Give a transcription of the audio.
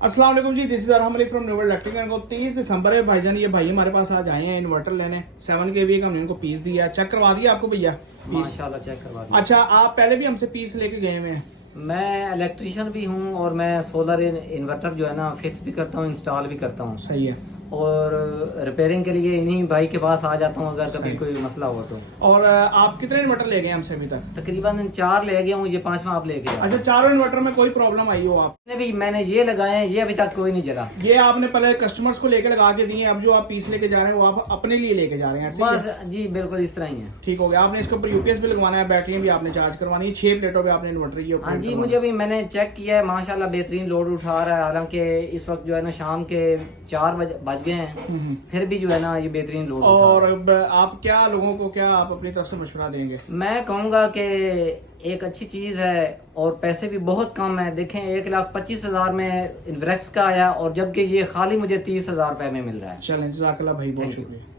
अस्सलाम वालेकुम जी, this is Arham Ali from new world electric and को 30 दिसंबर है भाईजान। ये भाई हमारे पास आज आए हैं इन्वर्टर लेने 7 kVA का। हमने इनको पीस दिया, चेक करवा दिया आपको भैया पीस? माशाल्लाह चेक करवा दिया। अच्छा, आप पहले भी हमसे पीस लेके गए हुए हैं? मैं इलेक्ट्रिशियन भी हूँ और मैं सोलर इन्वर्टर जो है ना फिक्स भी करता हूँ, इंस्टॉल भी करता हूँ सही है। और रिपेयरिंग के लिए इन्हीं भाई के पास आ जाता हूँ अगर कभी सही। कोई मसला हो तो। और आप कितने इन्वर्टर ले गए हमसे अभी तक? तकरीबन 4 ले गया हूँ, ये 5वां आप लेके अच्छा, चारों इन्वर्टर में कोई प्रॉब्लम आई हो आप? मैंने ये लगाए हैं, ये अभी तक कोई नहीं जला। ये आपने पहले कस्टमर्स को लेके लगा के दिए, अब जो आप पीस लेके जा रहे हैं वो आप अपने लिए लेके जा रहे हैं, ऐसे ही है? बस जी बिल्कुल इस तरह ही है। ठीक हो गया। आपने इसके ऊपर यूपीएस भी लगवाना है, बैटरियां भी आपने चार्ज करवानी है, 6 प्लेटों पे आपने इन्वर्टर ये हाँ जी, मुझे भी मैंने चेक किया है, माशाल्लाह बेहतरीन लोड उठा रहा है। हालांकि इस वक्त जो है ना शाम के 4 बज गए हैं, फिर भी जो है ना ये बेहतरीन लोड उठा और रहा है। अब आप क्या लोगों को क्या आप अपनी तरफ से मशवरा देंगे? मैं कहूँगा कि एक अच्छी चीज़ है और पैसे भी बहुत कम है। देखें 1,25,000 में इन्वेक्स का आया और जबकि ये खाली मुझे 30,000 रुपए में मिल रहा है। चलें, जज़ाकल्लाह भाई, बहुत Thank you. शुक्रिया।